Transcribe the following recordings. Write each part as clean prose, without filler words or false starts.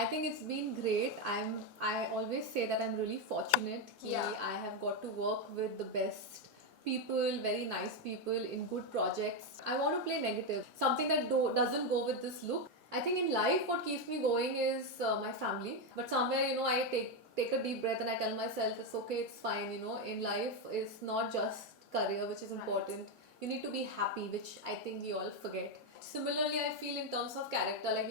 I think it's been great. I always say that I'm really fortunate कि I have got to work with the best people, very nice people in good projects. I want to play negative, something that doesn't go with this look. I think in life what keeps me going is my family. But somewhere I take a deep breath and I tell myself it's okay, it's fine. In life it's not just career which is important. You need to be happy, which I think we all forget. Similarly, I feel in terms of character, like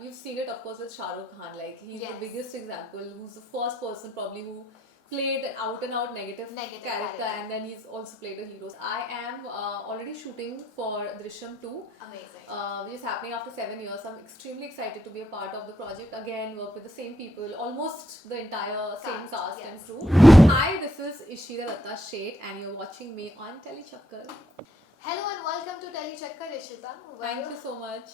we've seen it of course with Shah Rukh Khan. Like he's the biggest example, who's the first person probably who played an out and out negative character, and then he's also played a hero. I am already shooting for Drishyam 2. Amazing. Which is happening after 7 years. I'm extremely excited to be a part of the project. Again, work with the same people, almost the entire same cast and crew. Hi, this is Ishita Dutta Opens and you're watching me on TellyChakkar. Hello and welcome to TellyChakkar, Ishita. Thank you so much.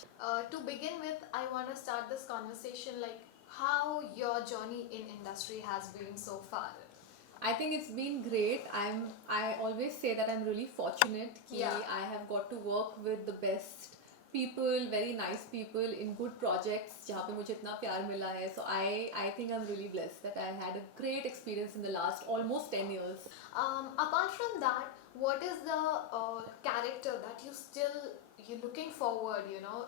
To begin with, I want to start this conversation like how your journey in industry has been so far. I think it's been great. I always say that I'm really fortunate कि I have got to work with the best people, very nice people in good projects जहाँ पे मुझे इतना प्यार मिला है. So I think I'm really blessed that I had a great experience in the last almost 10 years. Apart from that, what is the character that you're looking forward,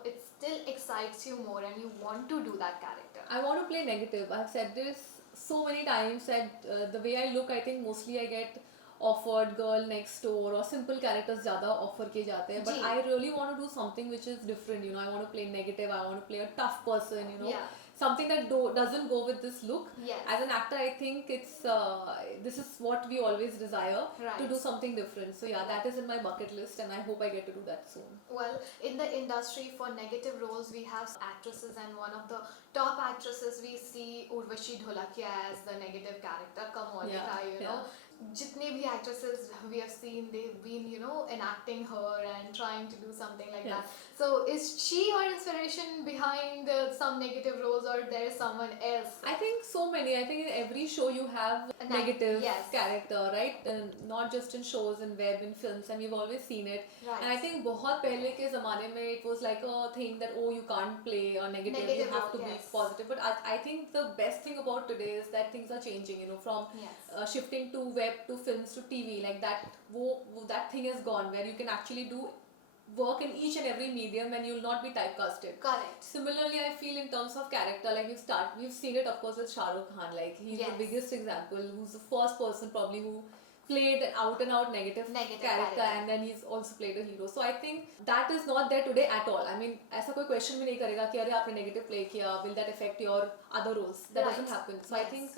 it still excites you more and you want to do that character? I want to play negative. I've said this so many times that the way I look, I think mostly I get offered girl next door or simple characters ज़्यादा offer किए जाते हैं. But I really want to do something which is different. I want to play negative. I want to play a tough person. Something that doesn't go with this look. As an actor, I think it's this is what we always desire, to do something different. So yeah, that is in my bucket list, and I hope I get to do that soon. Well, in the industry for negative roles, we have actresses, and one of the top actresses we see Urvashi Dholakia as the negative character. Kamalika, jitne bhi actresses we have seen, they've been enacting her and trying to do something like that. So is she your inspiration behind some negative roles, or there is someone else? I think so many. I think in every show you have a negative character, right? Not just in shows and web and films, and we've always seen it. And I think बहुत पहले के ज़माने में it was like a thing that you can't play a negative, you have to be positive. But I think the best thing about today is that things are changing. From shifting to web to films to TV, like that that thing is gone, where you can actually do work in each and every medium and you'll not be typecasted. Correct. Similarly, I feel in terms of character, like we've seen it of course with Shah Rukh Khan. Like he's the biggest example, who's the first person probably who played an out and out negative character, and then he's also played a hero. So I think that is not there today at all. I mean, ऐसा कोई question भी नहीं करेगा कि अरे आपने negative play किया, will that affect your other roles? That doesn't happen. So I think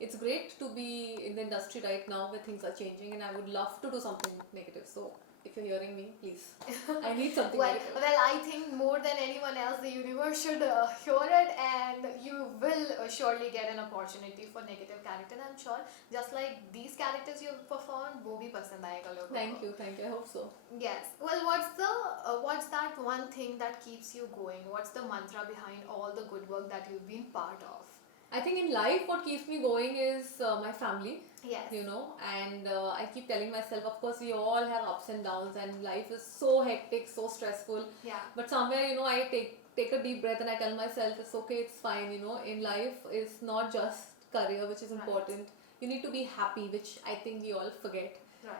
it's great to be in the industry right now where things are changing, and I would love to do something negative. So if you're hearing me, please, I need something negative. Well, I think more than anyone else, the universe should hear it, and you will surely get an opportunity for negative character. And I'm sure, just like these characters you've performed, वो भी पसंद आएगा लोगों को. Thank you. I hope so. Yes. Well, what's that one thing that keeps you going? What's the mantra behind all the good work that you've been part of? I think in life what keeps me going is my family. Yes. And I keep telling myself, of course we all have ups and downs, and life is so hectic, so stressful. But somewhere I take a deep breath and I tell myself it's okay, it's fine. In life it's not just career which is important. You need to be happy, which I think we all forget.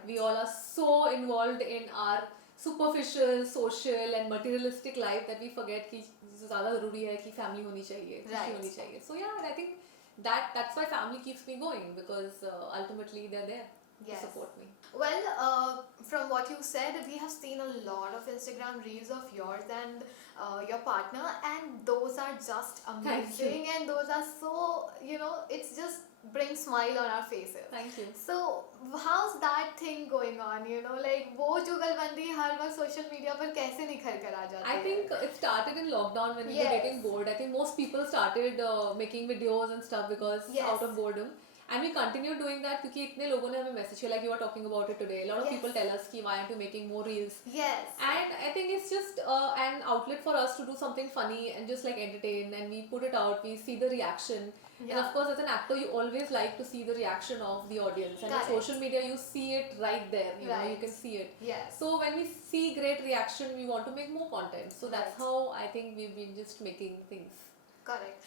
We all are so involved in our superficial, social and materialistic life that we forget कि ज़्यादा ज़रूरी है कि family होनी चाहिए, खुशी होनी चाहिए. So yeah, I think that's why family keeps me going, because ultimately they're there to support me. Well, from what you said, we have seen a lot of Instagram reels of yours and your partner, and those are just amazing, and those are so, it's just brings smile on our faces. Thank you. So how's that thing going on? Like वो जुगलबंदी हर वक्त social media पर कैसे निखर कर आ जाती है? I think it started in lockdown when we were getting bored. I think most people started making videos and stuff because out of boredom. And we continue doing that because इतने लोगों ने हमें message किया, like you are talking about it today. A lot of people tell us कि why aren't you making more reels? And I think it's just an outlet for us to do something funny and just like entertain, and we put it out, we see the reaction. And of course as an actor you always like to see the reaction of the audience, and on social media you see it right there, you can see it. So when we see great reaction, we want to make more content. So that's how I think we've been just making things. Correct.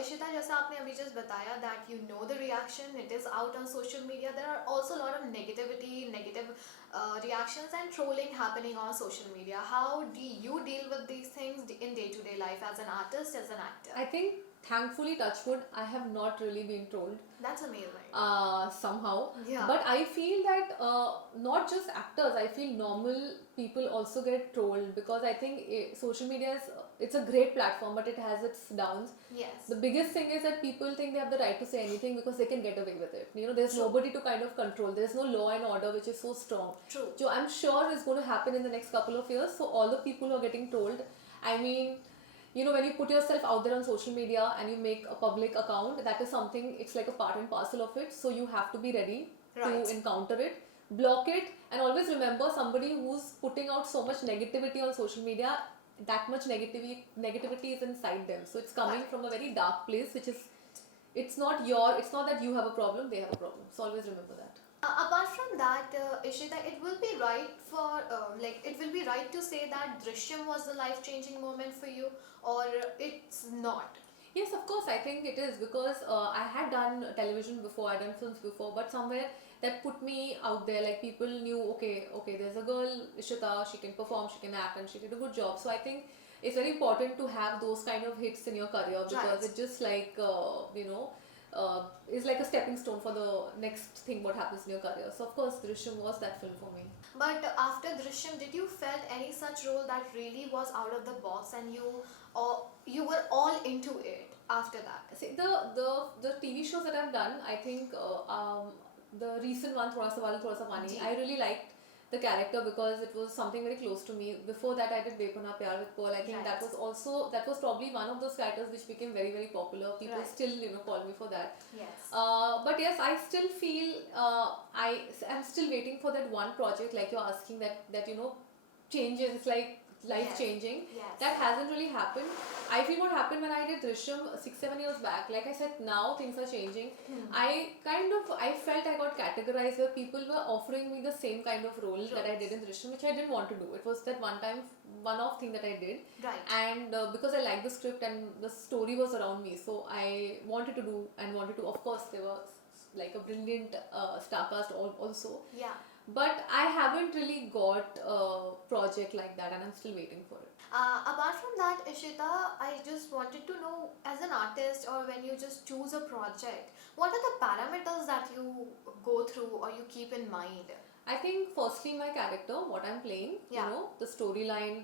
Ishita, जैसा आपने अभी just बताया that you know the reaction, it is out on social media. There are also a lot of negativity, negative reactions and trolling happening on social media. How do you deal with these things in day-to-day life as an artist, as an actor? I think thankfully, touchwood, I have not really been trolled. That's amazing. Somehow. Yeah. But I feel that not just actors, I feel normal people also get trolled, because I think social media is it's a great platform, but it has its downs. Yes. The biggest thing is that people think they have the right to say anything because they can get away with it. You know, there's True. nobody to kind of control. There's no law and order which is so strong. True. So I'm sure is going to happen in the next couple of years. So all the people who are getting trolled, I mean, you know, when you put yourself out there on social media and you make a public account, that is something, it's like a part and parcel of it. So you have to be ready Right. to encounter it, block it, and always remember, somebody who's putting out so much negativity on social media, that much negativity is inside them. So it's coming Right. from a very dark place, which is, it's not that you have a problem, they have a problem. So always remember that. Apart from that, Ishita, it will be right for it will be right to say that Drishyam was the life-changing moment for you, or it's not. Yes, of course, I think it is, because I had done television before, I had done films before, but somewhere that put me out there. Like, people knew, okay, there's a girl, Ishita, she can perform, she can act, and she did a good job. So I think it's very important to have those kind of hits in your career, because Right. it just like is like a stepping stone for the next thing what happens in your career. So of course, Drishyam was that film for me. But after Drishyam, did you felt any such role that really was out of the box and you were all into it after that? See, the TV shows that I've done, I think the recent one, Thoda Sa Wal, Thoda Sa Pani, Ji. I really liked the character because it was something very close to me. Before that, I did Bepana Pyar with Pearl. I think Right. that was probably one of those characters which became very, very popular. People Right. still call me for that. Yes. But yes, I still feel I'm still waiting for that one project, like you're asking, that changes. It's like life Yes. changing. Yes. That hasn't really happened. I feel what happened when I did Drishyam 6-7 years back. Like I said, now things are changing. I felt I got categorized where people were offering me the same kind of role that I did in Drishyam, which I didn't want to do. It was that one-off thing that I did. Right. And because I liked the script and the story was around me, so I wanted to do and wanted to. Of course, there was like a brilliant star cast also. Yeah. But I haven't really got a project like that, and I'm still waiting for it. Apart from that, Ishita, I just wanted to know, as an artist or when you just choose a project, what are the parameters that you go through or you keep in mind? I think firstly my character, what I'm playing, Yeah. the storyline,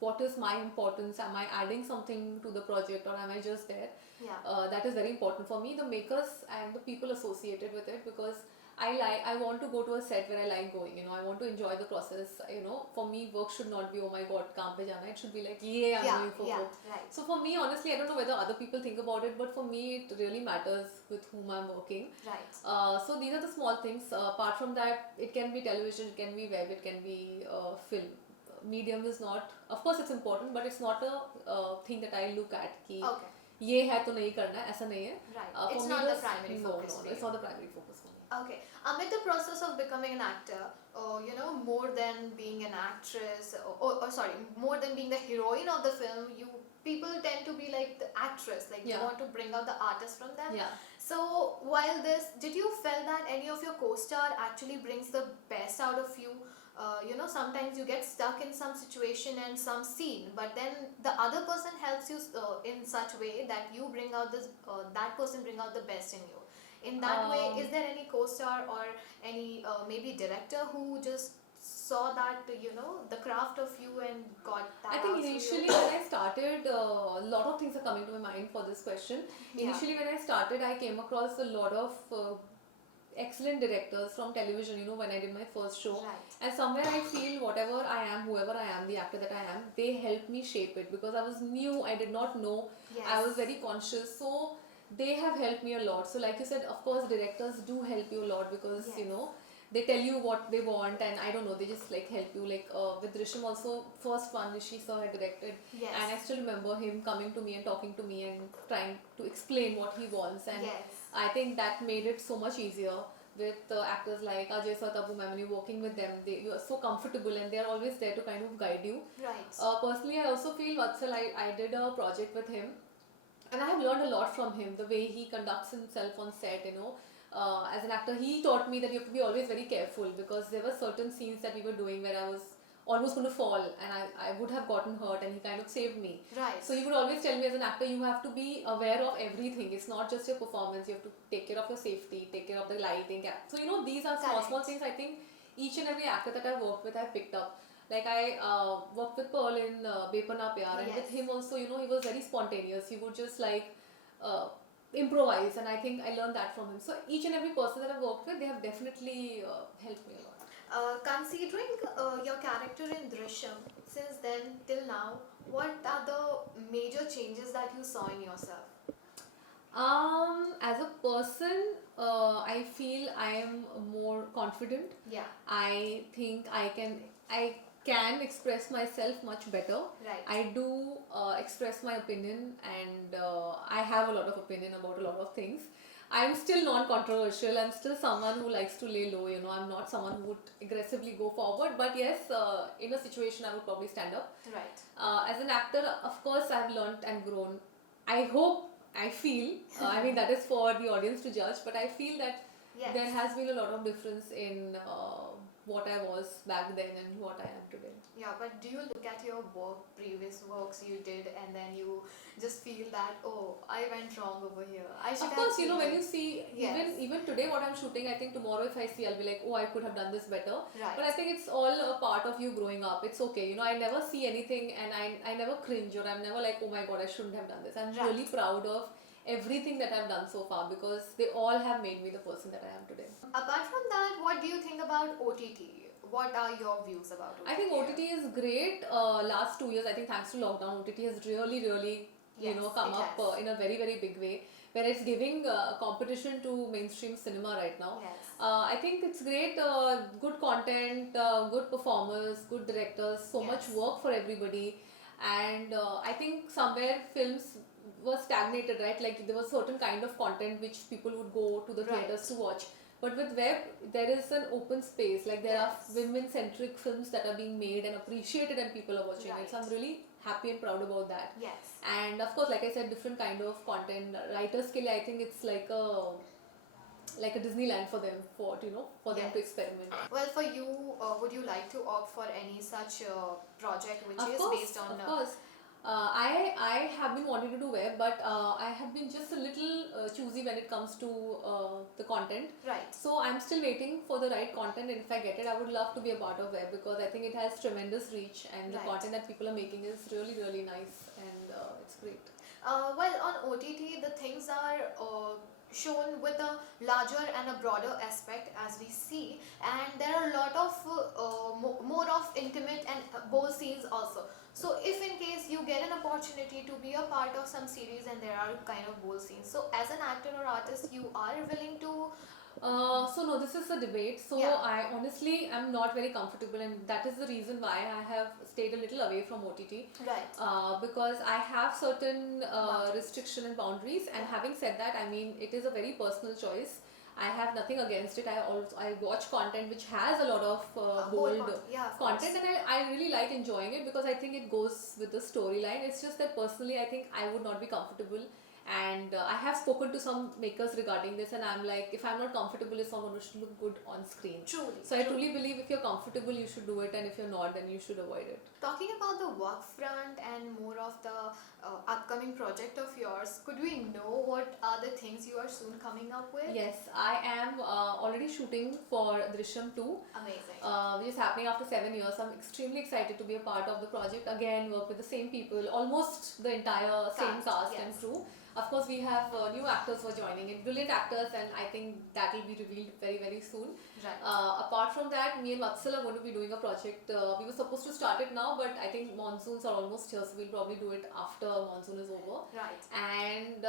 what is my importance, am I adding something to the project or am I just there? Yeah. That is very important for me, the makers and the people associated with it, because I want to go to a set where I like going, I want to enjoy the process, for me work should not be, oh my god, kaam pe jana, it should be like, yeah, I'm going for work. Right. So for me, honestly, I don't know whether other people think about it, but for me it really matters with whom I'm working. Right. So these are the small things. Apart from that, it can be television, it can be web, it can be film. Medium is not, of course it's important, but it's not a thing that I look at ki Okay. ये है तो नहीं करना है, ऐसा नहीं है. Right. For It's me, not the this- primary focus for No, you. it's not the primary focus for me. Okay. Amid the process of becoming an actor, more than being an actress, or sorry, more than being the heroine of the film, people tend to be like the actress, like you Yeah. want to bring out the artist from them. Yeah. So while did you feel that any of your co-star actually brings the best out of you? Sometimes you get stuck in some situation and some scene, but then the other person helps you in such way that you bring out that person bring out the best in you. In that way, is there any co-star or any maybe director who just saw that the craft of you and got that? I think out through initially you? when I started, a lot of things are coming to my mind for this question. Yeah. Initially when I started, I came across a lot of excellent directors from television, when I did my first show. Right. And somewhere I feel whatever I am, whoever I am, the actor that I am, they helped me shape it, because I was new, I did not know, Yes. I was very conscious. So they have helped me a lot. So like you said, of course directors do help you a lot, because Yes. they tell you what they want, and I don't know, they just like help you. Like with Drishyam also, first one Rishi sir had directed, Yes. and I still remember him coming to me and talking to me and trying to explain what he wants, and Yes. I think that made it so much easier. with actors like Ajay Satabum. When you're working with them, you are so comfortable and they are always there to kind of guide you. Right. Personally, I also feel Vatsal, I did a project with him and I have learned a lot from him, the way he conducts himself on set, as an actor. He taught me that you have to be always very careful, because there were certain scenes that we were doing where I was almost going to fall and I would have gotten hurt, and he kind of saved me. Right. So he would always tell me, as an actor, you have to be aware of everything. It's not just your performance. You have to take care of your safety, take care of the lighting. So these are small things. I think each and every actor that I've worked with, I've picked up. Like I worked with Pearl in Bepana Pyar, and with him also, he was very spontaneous. He would just improvise, and I think I learned that from him. So each and every person that I've worked with, they have definitely helped me a lot. Considering your character in Drishyam, since then till now, what are the major changes that you saw in yourself? As a person, I feel I am more confident. Yeah. I think I can express myself much better. Right. I do express my opinion, and I have a lot of opinion about a lot of things. I'm still non-controversial. I'm still someone who likes to lay low. I'm not someone who would aggressively go forward. But yes, in a situation, I would probably stand up. Right. As an actor, of course, I've learnt and grown. I feel, I mean, that is for the audience to judge, but I feel that there has been a lot of difference in what I was back then and what I am today. Yeah, but do you look at your previous works you did, and then you just feel that, oh, I went wrong over here? Of course, when you see, even today what I'm shooting, I think tomorrow if I see, I'll be like, oh, I could have done this better. Right. But I think it's all a part of you growing up. It's okay. I never see anything and I never cringe, or I'm never like, oh my god, I shouldn't have done this. I'm really proud of everything that I've done so far, because they all have made me the person that I am today. Apart from that, what do you think about OTT? What are your views about OTT? I think OTT is great. Last 2 years, I think thanks to lockdown, OTT has really come up in a very, very big way, where it's giving competition to mainstream cinema right now. Yes. I think it's great, good content, good performers, good directors, so much work for everybody. And I think somewhere films were stagnated, right? Like there was certain kind of content which people would go to the theaters to watch. But with web, there is an open space. Like there are women-centric films that are being made and appreciated, and people are watching it. So I'm really happy and proud about that. Yes. And of course, like I said, different kind of content. Writers ke liye, I think it's like a Disneyland for them, for them to experiment. Well, for you, would you like to opt for any such project which is based on? Of course. I have been wanting to do web, but I have been just a little choosy when it comes to the content. Right. So I'm still waiting for the right content, and if I get it, I would love to be a part of web, because I think it has tremendous reach, and the content that people are making is really nice, and it's great. Well, on OTT, the things are shown with a larger and a broader aspect, as we see, and there are a lot of more of intimate and bold scenes also. So if in case you get an opportunity to be a part of some series and there are kind of bold scenes, so as an actor or artist, you are willing to? So no, this is a debate. So I honestly am not very comfortable, and that is the reason why I have stayed a little away from OTT. Right. Because I have certain restriction and boundaries, and having said that, I mean, it is a very personal choice. I have nothing against it. I watch content which has a lot of bold content, and I really like enjoying it, because I think it goes with the storyline. It's just that personally, I think I would not be comfortable. And I have spoken to some makers regarding this, and I'm like, if I'm not comfortable, it's not going to look good on screen. Truly. So I truly believe if you're comfortable, you should do it, and if you're not, then you should avoid it. Talking about the work front and more of the upcoming project of yours, could we know what are the things you are soon coming up with? Yes, I am already shooting for Drishyam 2. Amazing. Which is happening after 7 years. I'm extremely excited to be a part of the project. Again, work with the same people, almost the entire same cast and crew. Of course, we have new actors who are joining in, brilliant actors, and I think that will be revealed very soon. Right. Apart from that, me and Vatsal are going to be doing a project. We were supposed to start it now, but I think monsoons are almost here, so we'll probably do it after monsoon is over. Right. And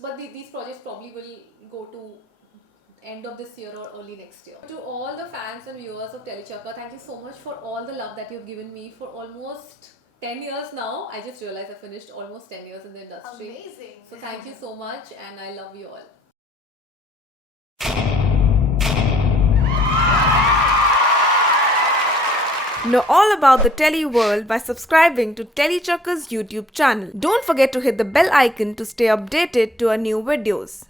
but these projects probably will go to end of this year or early next year. To all the fans and viewers of TellyChakkar, thank you so much for all the love that you've given me for almost 10 years now. I just realized I finished almost 10 years in the industry. Amazing. So thank you so much, and I love you all. Know all about the Telly world by subscribing to TellyChakkar's YouTube channel. Don't forget to hit the bell icon to stay updated to our new videos.